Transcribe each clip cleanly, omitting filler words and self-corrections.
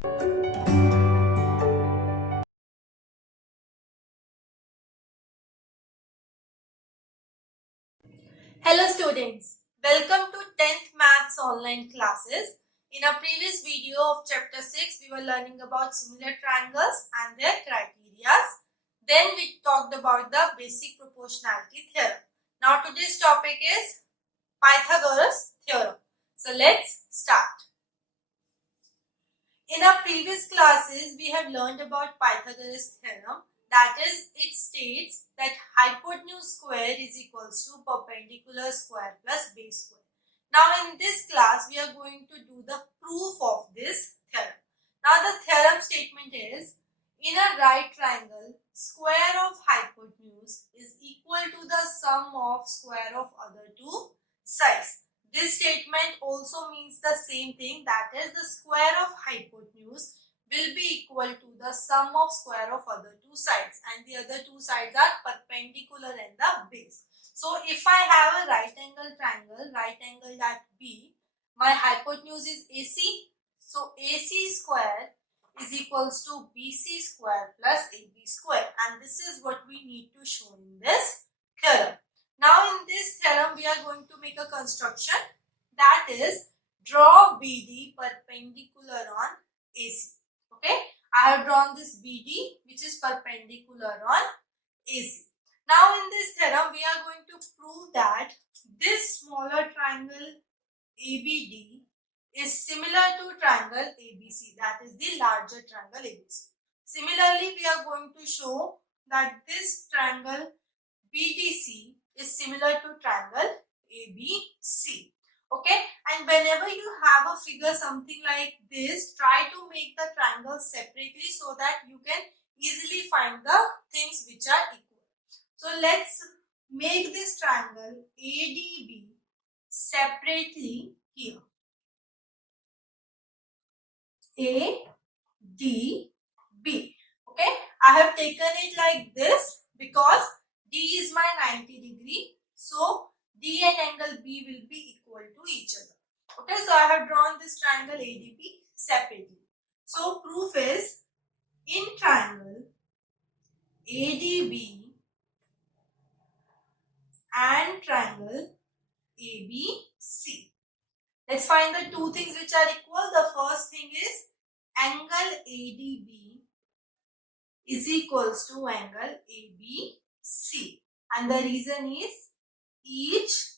Hello students, welcome to 10th Maths online classes. In our previous video of chapter 6, we were learning about similar triangles and their criteria. Then we talked about the basic proportionality theorem. Now today's topic is Pythagoras theorem. So let's start. In our previous classes, we have learned about Pythagoras theorem. That is, it states that hypotenuse square is equals to perpendicular square plus base square. Now in this class, we are going to do the proof of this theorem. Now the theorem statement is, in a right triangle, square of hypotenuse is equal to the sum of square of other two sides. This statement also means the same thing, that is, the square of hypotenuse will be equal to the sum of square of other two sides, and the other two sides are perpendicular in the base. So if I have a right angle triangle, right angle at B, my hypotenuse is AC. So AC square is equals to BC square plus AB square, and this is what we need to show in this theorem. Now in this theorem, we are going to make a construction, that is, draw BD perpendicular on AC. Okay, I have drawn this BD which is perpendicular on AC. Now in this theorem, we are going to prove that this smaller triangle ABD is similar to triangle ABC, that is the larger triangle ABC. Similarly, we are going to show that this triangle BDC is similar to triangle ABC. Okay, and whenever you have a figure something like this, try to make the triangles separately so that you can easily find the things which are equal. So let's make this triangle ADB separately here. ADB. Okay, I have taken it like this because D is my 90 degree. So D and angle B will be equal to each other. Okay, so I have drawn this triangle ADB separately. So proof is, in triangle ADB and triangle ABC, let's find the two things which are equal. The first thing is angle ADB is equals to angle ABC, and the reason is each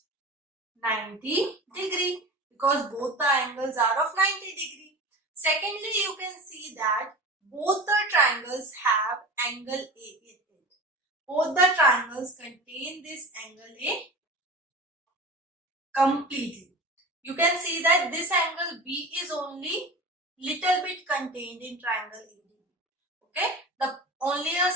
90 degree, because both the angles are of 90 degree. Secondly, you can see that both the triangles have angle A in it. Both the triangles contain this angle A completely. You can see that this angle B is only little bit contained in triangle ADB. Okay, the only a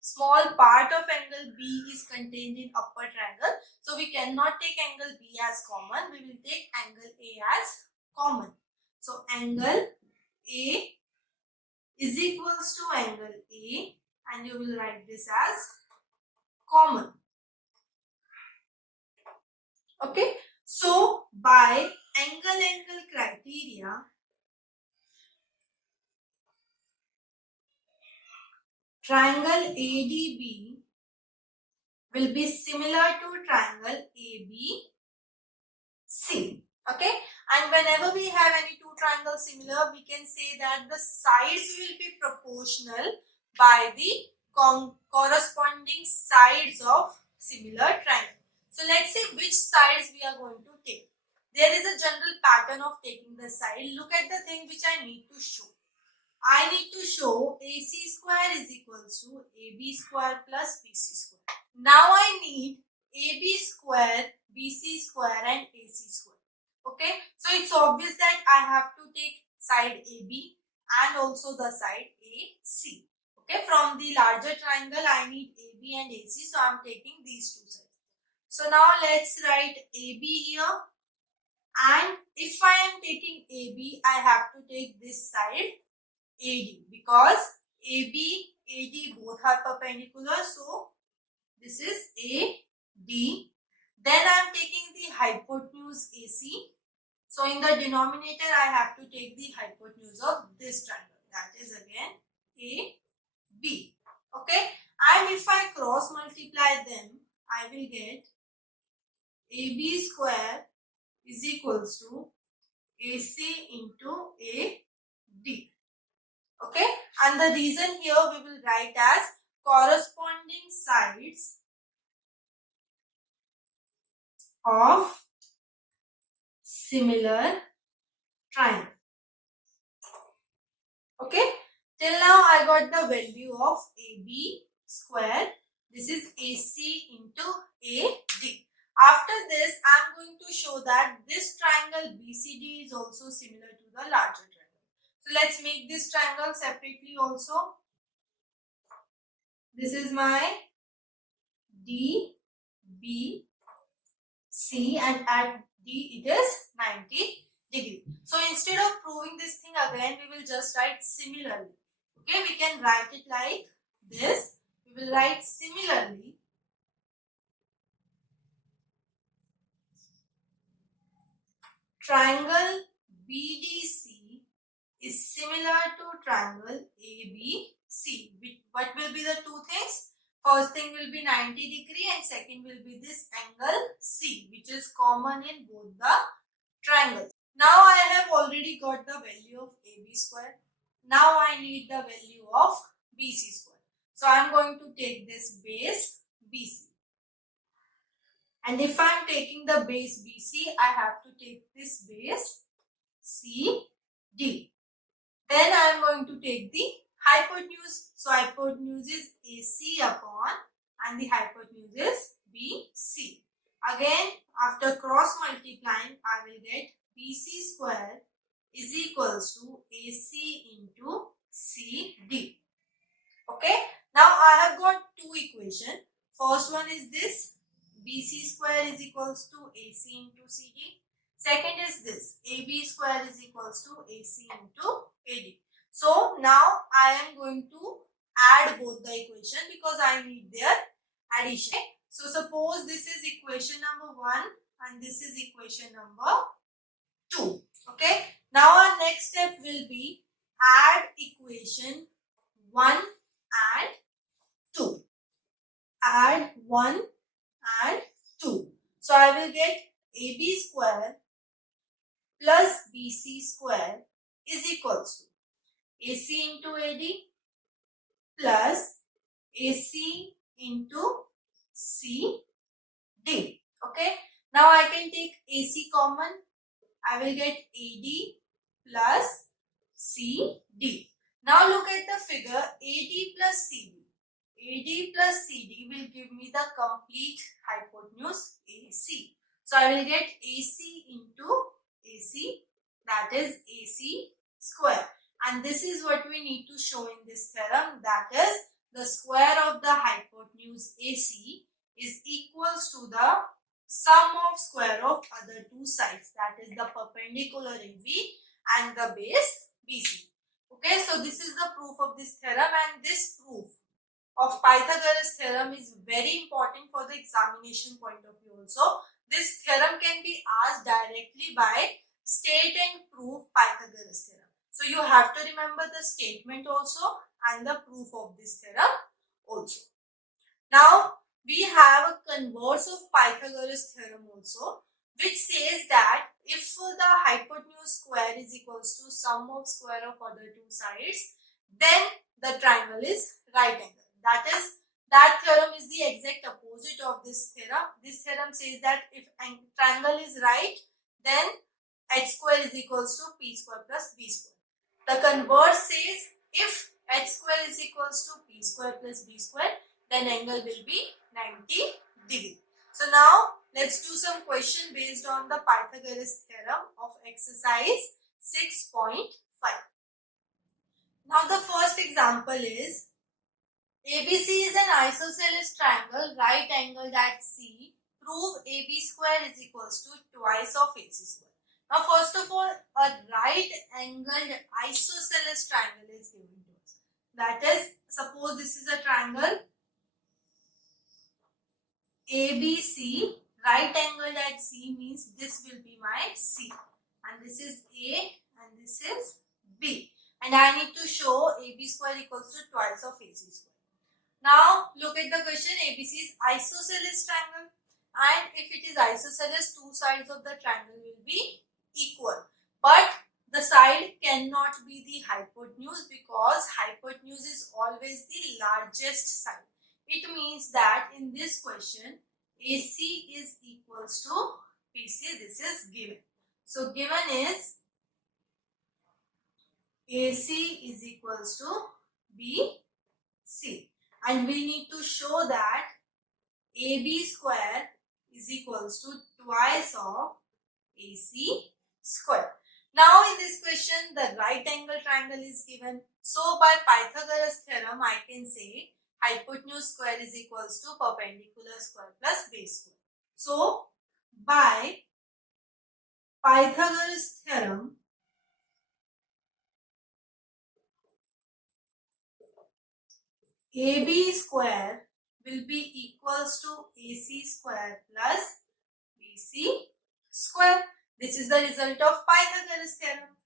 small part of angle B is contained in upper triangle. So we cannot take angle B as common. We will take angle A as common. So angle A is equals to angle A, and you will write this as common. Okay. So by angle criteria, triangle ADB will be similar to triangle ABC. Okay, and whenever we have any two triangles similar, we can say that the sides will be proportional by the corresponding sides of similar triangle. So let's see which sides we are going to take. There is a general pattern of taking the side. Look at the thing which I need to show. I need to show AC square is equals to AB square plus BC square. Now I need AB square, BC square and AC square. Okay, so it's obvious that I have to take side AB and also the side AC. Okay, from the larger triangle I need AB and AC, so I'm taking these two sides. So now let's write AB here, and if I am taking AB, I have to take this side AD, because AB, AD both are perpendicular, so this is AD. Then I am taking the hypotenuse AC, So in the denominator, I have to take the hypotenuse of this triangle. That is again AB. Okay. And if I cross multiply them, I will get AB square is equals to AC into AD. Okay. And the reason here we will write as corresponding sides of similar triangle. Okay. Till now I got the value of AB square. This is AC into AD. After this, I am going to show that this triangle BCD is also similar to the larger triangle. So let's make this triangle separately also. This is my D, B, C, and at D it is 90 degree. So instead of proving this thing again, we will just write similarly. Okay, we can write it like this. We will write similarly. Triangle BDC is similar to triangle ABC. What will be the two things? First thing will be 90 degree and second will be this angle C, which is common in both the triangles. Now I have already got the value of AB square. Now I need the value of BC square. So I am going to take this base BC. And if I am taking the base BC, I have to take this base CD. Then I am going to take the hypotenuse. So hypotenuse is AC upon and the hypotenuse is BC. Again, after cross multiplying, I will get BC square is equals to AC into CD. Okay. Now I have got two equations. First one is this. BC square is equals to AC into CD. Second is this. AB square is equals to AC into AD. So now I am going to add both the equation because I need their addition. So suppose this is equation number 1 and this is equation number 2. Okay. Now our next step will be add equation 1 and 2. Add 1 and 2. So I will get AB square plus BC square is equals to AC into AD plus AC into CD. Okay. Now I can take AC common. I will get AD plus CD. Now look at the figure AD plus CD. AD plus CD will give me the complete hypotenuse AC. So I will get AC into AC, that is AC square. And this is what we need to show in this theorem, that is the square of the hypotenuse AC is equals to the sum of square of other two sides, that is the perpendicular AB and the base BC. Okay, so this is the proof of this theorem, and this proof of Pythagoras theorem is very important for the examination point of view also. This theorem can be asked directly by state and prove Pythagoras theorem. So you have to remember the statement also and the proof of this theorem also. Now we have a converse of Pythagoras theorem also, which says that if the hypotenuse square is equals to sum of square of other two sides, then the triangle is right angle. That theorem is the exact opposite of this theorem. This theorem says that if triangle is right, then h square is equals to p square plus b square. The converse says if h square is equals to p square plus b square, then angle will be 90 degree. So now let's do some question based on the Pythagoras theorem of exercise 6.5. Now the first example is ABC is an isosceles triangle, right angled at C. Prove AB square is equals to twice of AC square. Now first of all, a right angled isosceles triangle is given to us. That is, suppose this is a triangle ABC, right angled at C means this will be my C and this is A and this is B. And I need to show AB square equals to twice of AC square. Now look at the question. ABC is isosceles triangle, and if it is isosceles, two sides of the triangle will be equal. But the side cannot be the hypotenuse because hypotenuse is always the largest side. It means that in this question AC is equals to BC. This is given. So given is AC is equals to BC. And we need to show that AB square is equals to twice of AC square. Now in this question the right angle triangle is given. So by Pythagoras theorem I can say hypotenuse square is equals to perpendicular square plus base square. So by Pythagoras theorem AB square will be equals to AC square plus BC square. This is the result of Pythagoras theorem.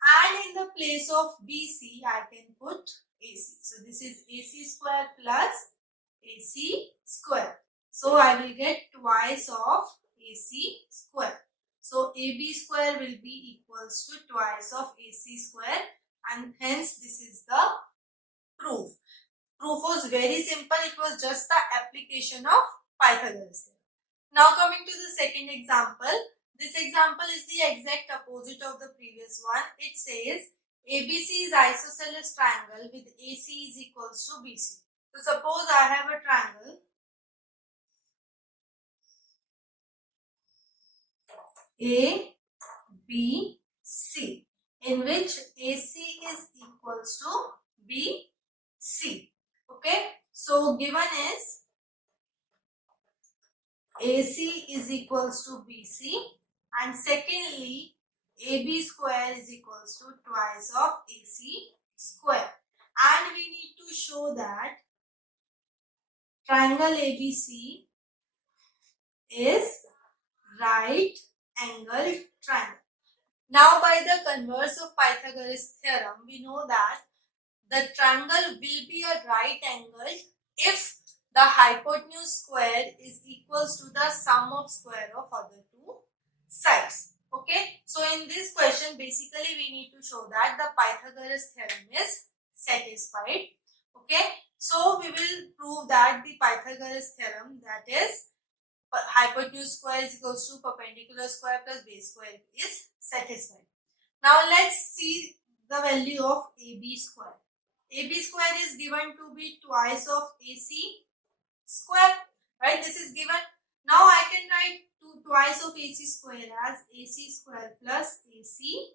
And in the place of BC, I can put AC. So this is AC square plus AC square. So I will get twice of AC square. So AB square will be equals to twice of AC square, and hence this is the proof. Proof was very simple. It was just the application of Pythagoras theorem. Now coming to the second example. This example is the exact opposite of the previous one. It says ABC is isosceles triangle with AC is equals to BC. So suppose I have a triangle ABC in which AC is equals to BC. Okay, so given is AC is equals to BC, and secondly AB square is equals to twice of AC square, and we need to show that triangle ABC is right angled triangle. Now by the converse of Pythagoras theorem we know that the triangle will be a right angle if the hypotenuse square is equals to the sum of square of other two sides. Okay, so in this question basically we need to show that the Pythagoras theorem is satisfied. Okay, so we will prove that the Pythagoras theorem, that is hypotenuse square is equals to perpendicular square plus base square, is satisfied. Now let's see the value of AB square. AB square is given to be twice of AC square, right? This is given. Now I can write twice of AC square as AC square plus AC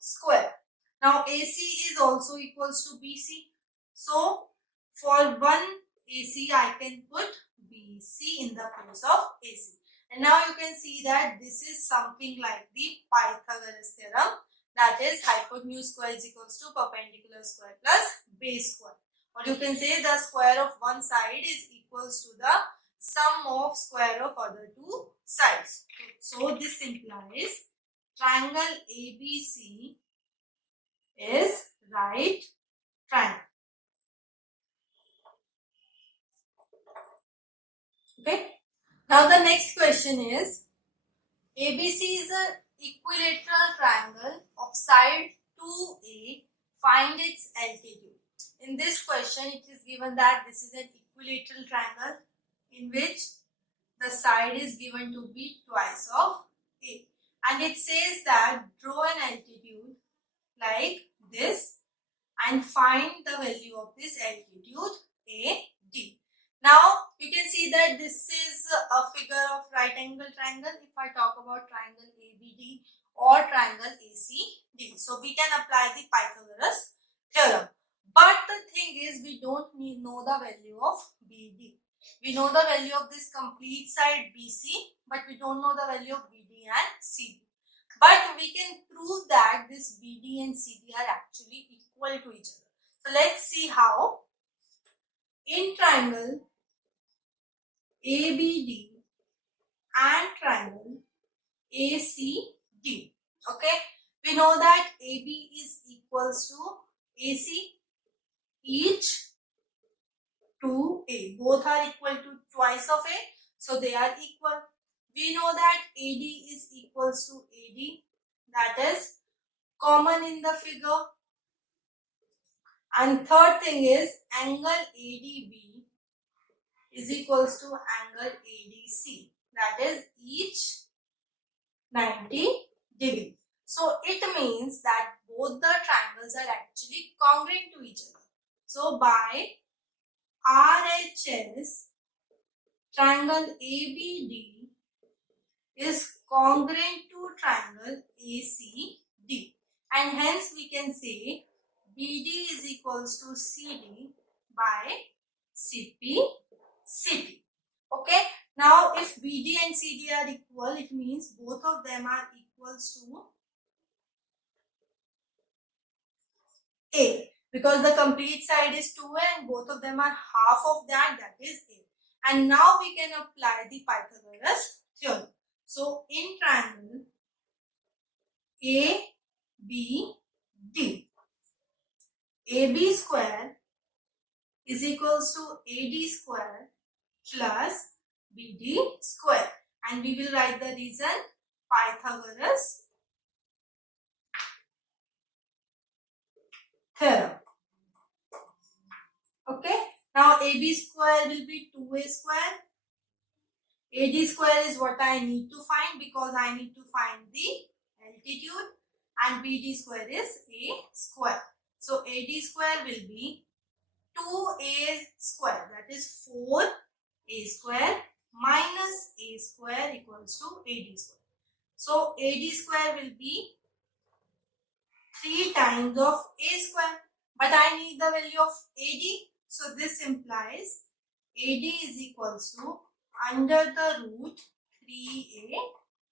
square. Now AC is also equals to BC. So for one AC I can put BC in the place of AC. And now you can see that this is something like the Pythagoras theorem, that is hypotenuse square is equals to perpendicular square plus base square. Or you can say the square of one side is equals to the sum of square of other two sides. So this implies triangle ABC is right triangle. Okay. Now the next question is, ABC is an equilateral triangle of side 2A. Find its altitude. In this question it is given that this is an equilateral triangle in which the side is given to be twice of A, and it says that draw an altitude like this and find the value of this altitude AD. Now you can see that this is a figure of right angle triangle if I talk about triangle ABD or triangle ACD. So we can apply the Pythagoras theorem. But the thing is, we don't know the value of BD. We know the value of this complete side BC, but we don't know the value of BD and CD. But we can prove that this BD and CD are actually equal to each other. So let's see how. In triangle ABD and triangle ACD, Okay, we know that AB is equals to AC, each to A. Both are equal to twice of A, so they are equal. We know that AD is equals to AD, that is common in the figure. And third thing is angle ADB is equals to angle ADC, that is each 90 degree. So it means that both the triangles are actually congruent to each other. So by RHS, triangle ABD is congruent to triangle ACD, and hence we can say BD is equals to CD by CPCD. Okay, now if BD and CD are equal, it means both of them are equals to A, because the complete side is 2A and both of them are half of that, that is A. And now we can apply the Pythagoras theorem. So in triangle ABD, AB square is equals to AD square plus BD square, and we will write the reason Pythagoras theorem. Okay, now AB square will be 2A square. AD square is what I need to find because I need to find the altitude, and BD square is A square. So AD square will be 2A square, that is 4A square minus A square equals to AD square. So AD square will be 3 times of A square, but I need the value of AD. So this implies AD is equals to under the root 3A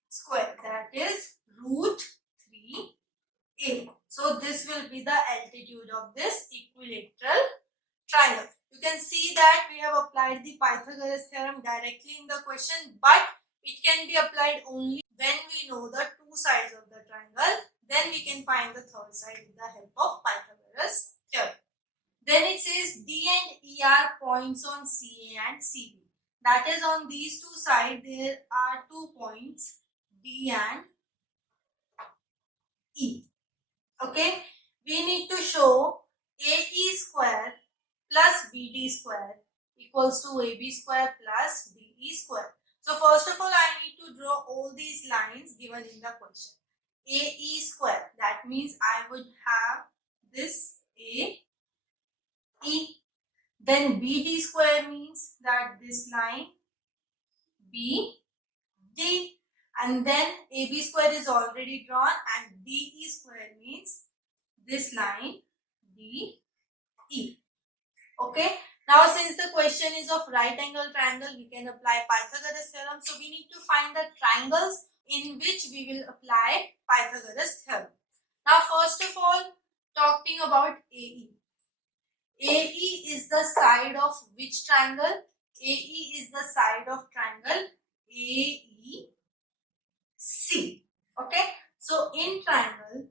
square, that is root 3A. So this will be the altitude of this equilateral triangle. You can see that we have applied the Pythagoras theorem directly in the question, but it can be applied only when we know the two sides of the triangle. Then we can find the third side with the help of Pythagoras theorem. Then it says D and E are points on CA and CB. That is, on these two sides there are 2 points D and E. Okay, we need to show AE square plus BD square equals to AB square plus DE square. So first of all, I need to draw all these lines given in the question. AE square, that means I would have this AE. Then BD square means that this line BD, and then AB square is already drawn, and DE square means this line DE. Okay, now since the question is of right angle triangle, we can apply Pythagoras theorem. So we need to find the triangles in which we will apply Pythagoras theorem. Now first of all, talking about AE. AE is the side of which triangle? AE is the side of triangle AEC. Okay, so in triangle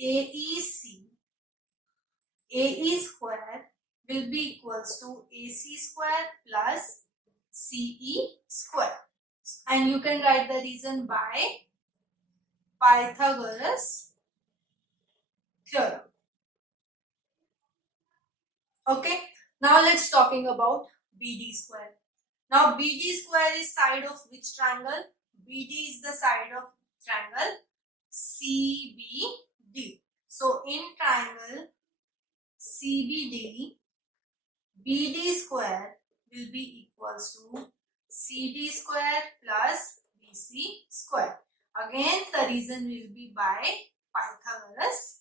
AEC, AE square will be equals to AC square plus CE square, and you can write the reason by Pythagoras theorem. Okay, now let's talking about BD square. Now BD square is side of which triangle? BD is the side of triangle CBD. So in triangle CBD, BD square will be equals to CD square plus BC square. Again, the reason will be by Pythagoras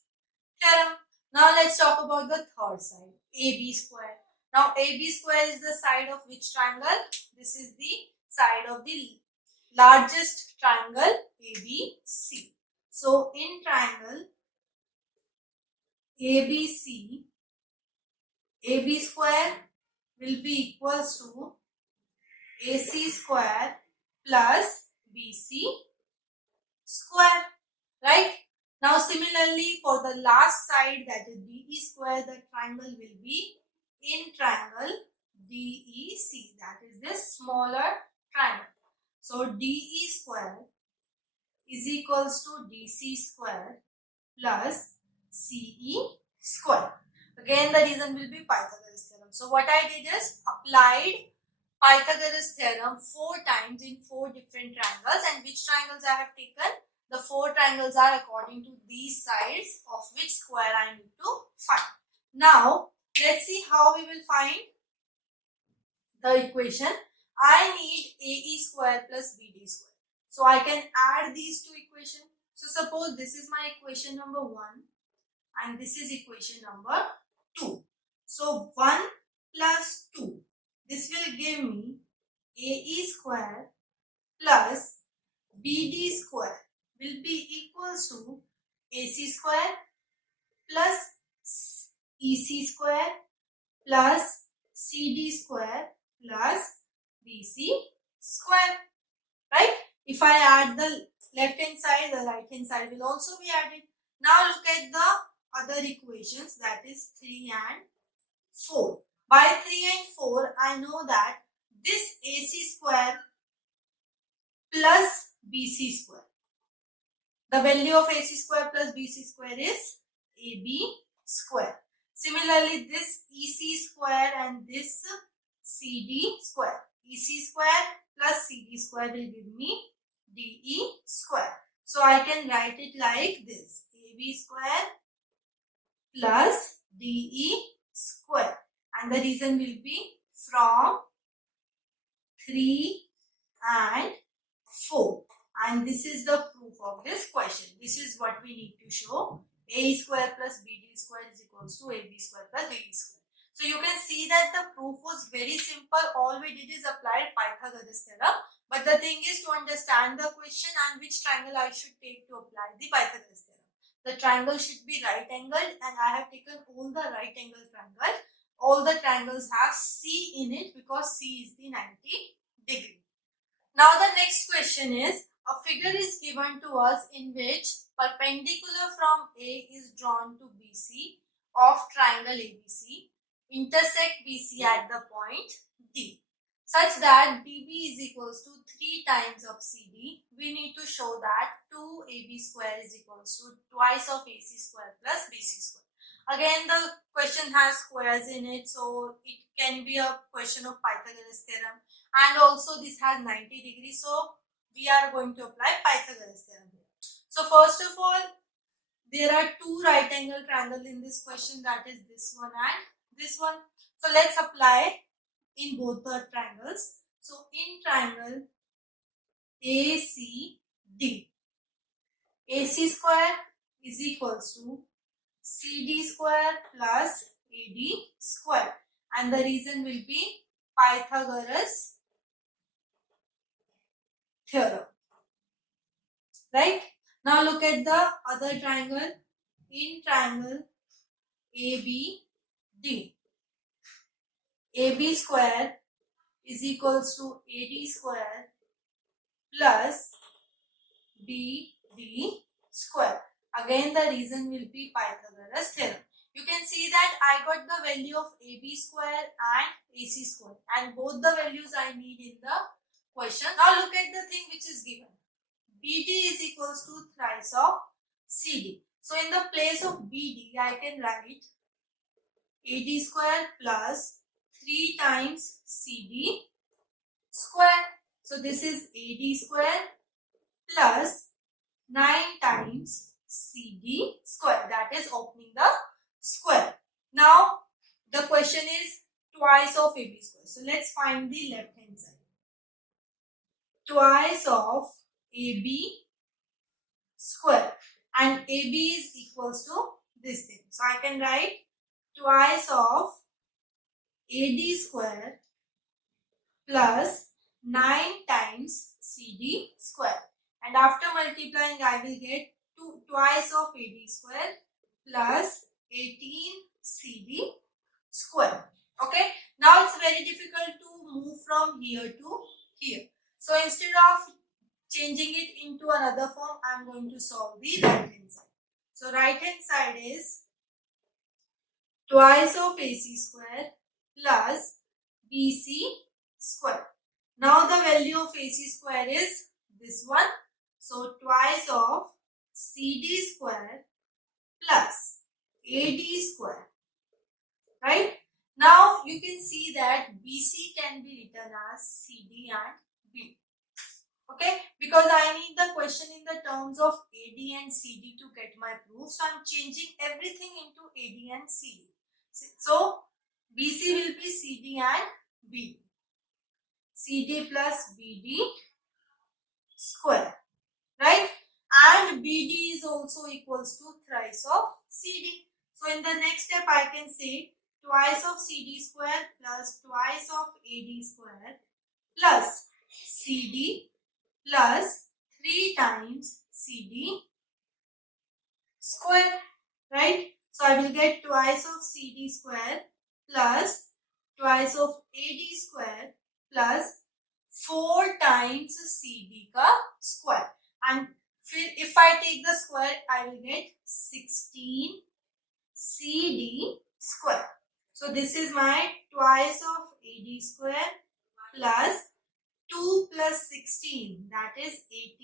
theorem. Now let's talk about the third side, AB square. Now AB square is the side of which triangle? This is the side of the largest triangle ABC. So in triangle ABC, AB square will be equals to AC square plus BC square, right? Now similarly for the last side, that is DE square, the triangle will be in triangle DEC, that is this smaller triangle. So DE square is equals to DC square plus CE square. Again the reason will be Pythagoras theorem. So what I did is applied Pythagoras theorem 4 times in 4 different triangles, and which triangles I have taken? The 4 triangles are according to these sides of which square I need to find. Now let's see how we will find the equation. I need AE square plus BD square. So I can add these two equations. So suppose this is my equation number 1 and this is equation number 2. So 1 plus 2. This will give me AE square plus BD square will be equals to AC square plus EC square plus CD square plus BC square, right? If I add the left hand side, the right hand side will also be added. Now look at the other equations, that is 3 and 4. By 3 and 4, I know that this AC square plus BC square, the value of AC square plus BC square is AB square. Similarly, this EC square and this CD square, EC square plus CD square will give me DE square. So I can write it like this: AB square plus DE square, and the reason will be from 3 and 4, and this is the proof of this question. This is what we need to show: A square plus BD square is equals to AB square plus BD square. So you can see that the proof was very simple. All we did is apply Pythagoras theorem. But the thing is to understand the question and which triangle I should take to apply the Pythagoras theorem. The triangle should be right angled, and I have taken all the right angle triangles. All the triangles have C in it because C is the 90 degree. Now the next question is, a figure is given to us in which perpendicular from A is drawn to BC of triangle ABC, intersect BC at the point D, such that DB is equals to 3 times of CD. We need to show that 2AB square is equals to twice of AC square plus BC square. Again, the question has squares in it, so it can be a question of Pythagoras theorem, and also this has 90 degrees, so we are going to apply Pythagoras theorem here. So first of all, there are 2 right angle triangles in this question, that is this one and this one. So let's apply in both the triangles. So in triangle ACD, AC square is equals to CD square plus AD square, and the reason will be Pythagoras theorem, right? Now look at the other triangle. In triangle ABD, AB square is equals to AD square plus BD square. Again, the reason will be Pythagoras theorem. You can see that I got the value of AB square and AC square, and both the values I need in the question. Now look at the thing which is given. BD is equals to thrice of CD. So in the place of BD, I can write AD square plus 3 times CD square. So this is AD square plus 9 times CD square, that is opening the square. Now the question is twice of AB square. So let's find the left hand side. Twice of AB square, and AB is equals to this thing. So I can write twice of AD square plus 9 times CD square, and after multiplying I will get twice of AD square plus 18 CD square. Okay, now it's very difficult to move from here to here. So instead of changing it into another form, I'm going to solve the right hand side. So right hand side is twice of AC square plus BC square. Now the value of AC square is this one. So twice of CD square plus AD square. Right? Now you can see that BC can be written as CD and B. Okay, because I need the question in the terms of AD and CD to get my proof. So I'm changing everything into AD and CD. So BC will be CD and BD. CD plus BD square. Right? And BD is also equals to thrice of CD. So in the next step I can say twice of CD square plus twice of AD square plus CD plus 3 times CD square, right? So I will get twice of CD square plus twice of AD square plus 4 times CD का square, and if I take the square I will get 16 CD square. So this is my twice of AD square plus 2 plus 16, that is 18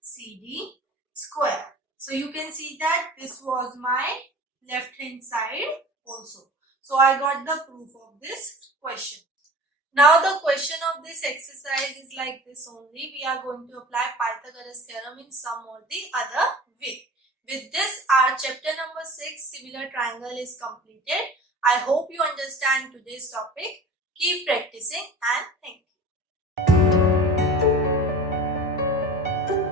CD square. So you can see that this was my left hand side also. So I got the proof of this question. Now the question of this exercise is like this only. We are going to apply Pythagoras theorem in some or the other way. With this, our chapter number 6, similar triangle, is completed. I hope you understand today's topic. Keep practicing and thank you.